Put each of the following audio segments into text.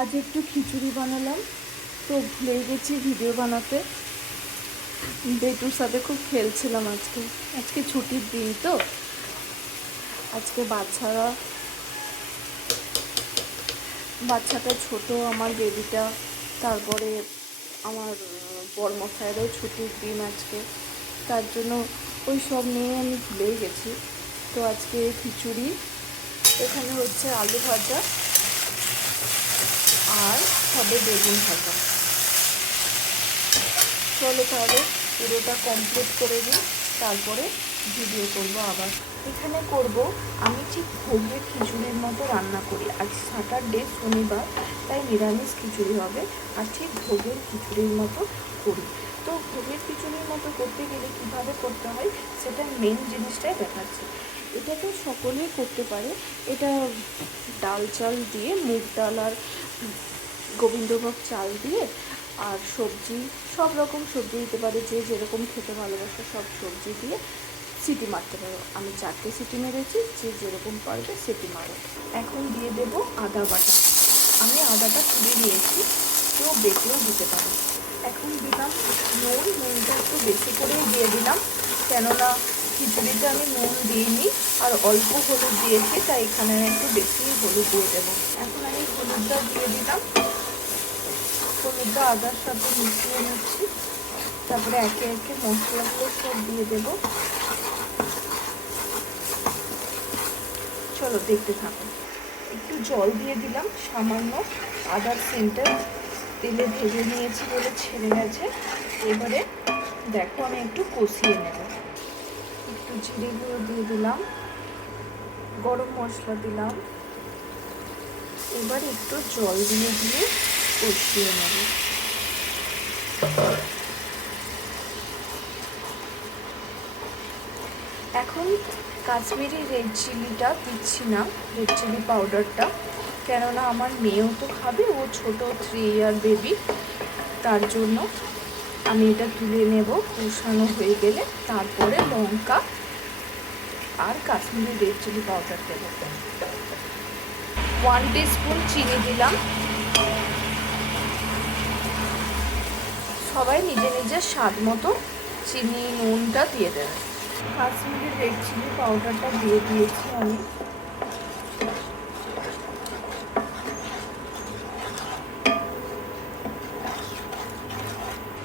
আজ একটু খিচুড়ি বানালাম, তো ভুলে গেছি ভিডিও বানাতে। বেটুর সাথে খুব খেলছিলাম। আজকে ছুটির দিন, তো আজকে বাচ্চাটা ছোট, আমার বেবিটা। তারপরে আমার বড়মশাইয়েরও ছুটির দিন আজকে, তার জন্য ওই সব নিয়ে আমি ভুলেই গেছি। তো আজকে খিচুড়ি, এখানে হচ্ছে আলু ভাজা আর হবে বেগুন ভাজা। চলো তাহলে পুরোটা কমপ্লিট করে নিই, তারপরে ভিডিও করবো আবার। এখানে করব আমি ঠিক ভোগের খিচুড়ির মতো রান্না করি। আজ স্যাটারডে, শনিবার, তাই নিরামিষ খিচুড়ি হবে। আর ঠিক ভোগের খিচুড়ির মতো করি। তো ভোগের খিচুড়ির মতো করতে গেলে কীভাবে করতে হয় সেটা মেন জিনিসটাই দেখাচ্ছি। এটা তো সকলেই করতে পারে। এটা ডাল চাল দিয়ে, মুগ ডাল আর গোবিন্দভোগ চাল দিয়ে, আর সবজি, সব রকম সবজি দিতে পারে, যে যেরকম খেতে ভালোবাসে সব সবজি দিয়ে সিটি মারতে পারো। আমি 4টে সিটি মেরেছি, যে যেরকম পারবে সিটি মারো। এখন দিয়ে দেবো আদা বাটা। আমি আদাটা তুলে নিয়েছি, কেউ বেটেও দিতে পারে। এখন দিলাম নুনটা একটু বেশি করেই দিয়ে দিলাম, কেননা খিচুড়িতে আমি নুন দিইনি আর অল্প হলুদ দিয়েছি, তাই এখানে একটু বেশি হলুদ দিয়ে দেবো। এখন আমি হলুদটা দিয়ে দিলাম, হলুদটা আদার সাথে মিশিয়ে নিচ্ছি। তারপরে একে একে মশলাগুলো সব দিয়ে দেব। চলো দেখতে থাকো। একটু জল দিয়ে দিলাম সামান্য, আদার সেন্টটা তেলে ভেজে নিয়েছি বলে ছেড়ে গেছে। এবারে দেখো আমি একটু কষিয়ে নেব। একটু জিরে গুঁড়ো দিয়ে দিলাম, গরম মশলা দিলাম। এবার একটু জল দিয়ে কষিয়ে নেব। এখন কাশ্মীরি রেড চিলিটা দিচ্ছি না, রেড চিলি পাউডারটা, কেননা আমার মেয়েও তো খাবে, ও ছোট 3 ইয়ার বেবি, তার জন্য আমি এটা তুলে নেব। কষানো হয়ে গেলে তারপরে লঙ্কা আর কাশ্মীরি রেড চিলি পাউডার দেবো। 1 টিস্পুন চিনি দিলাম। সবাই নিজের নিজের স্বাদ মতো চিনি নুনটা দিয়ে দেবে। কাশ্মীরি রেড চিলি পাউডারটা দিয়ে দিয়েছি আমি।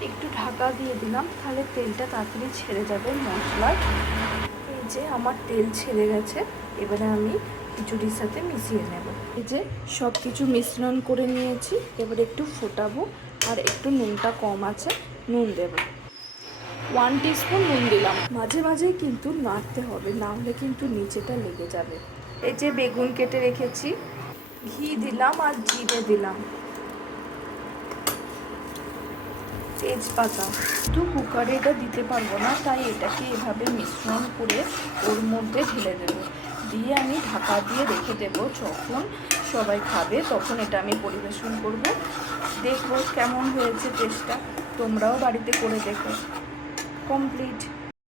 একটু ঢাকা দিয়ে দিলাম, তাহলে তেলটা তাড়াতাড়ি ছেড়ে যাবে মশলার। এই যে আমার তেল ছেড়ে গেছে, এবারে আমি খিচুড়ির সাথে মিশিয়ে নেব। এই যে সব কিছু মিশ্রণ করে নিয়েছি, এবারে একটু ফোটাবো। আর একটু নুনটা কম আছে, নুন দেব। 1 টিস্পুন নুন দিলাম। মাঝে মাঝে কিন্তু নাড়তে হবে, না হলে কিন্তু নিচেটা লেগে যাবে। এই যে বেগুন কেটে রেখেছি, ঘি দিলাম আর জিরে দিলাম, তেজপাতা। তো কুকারে এটা দিতে পারবো না, তাই এটাকে এভাবে মিশ্রণ করে ওর মধ্যে ঢেলে দেবো। দিয়ে আমি ঢাকা দিয়ে রেখে দেবো। যখন সবাই খাবে তখন এটা আমি পরিবেশন করব। দেখবো কেমন হয়েছে টেস্টটা, তোমরাও বাড়িতে করে দেখো। কমপ্লিট।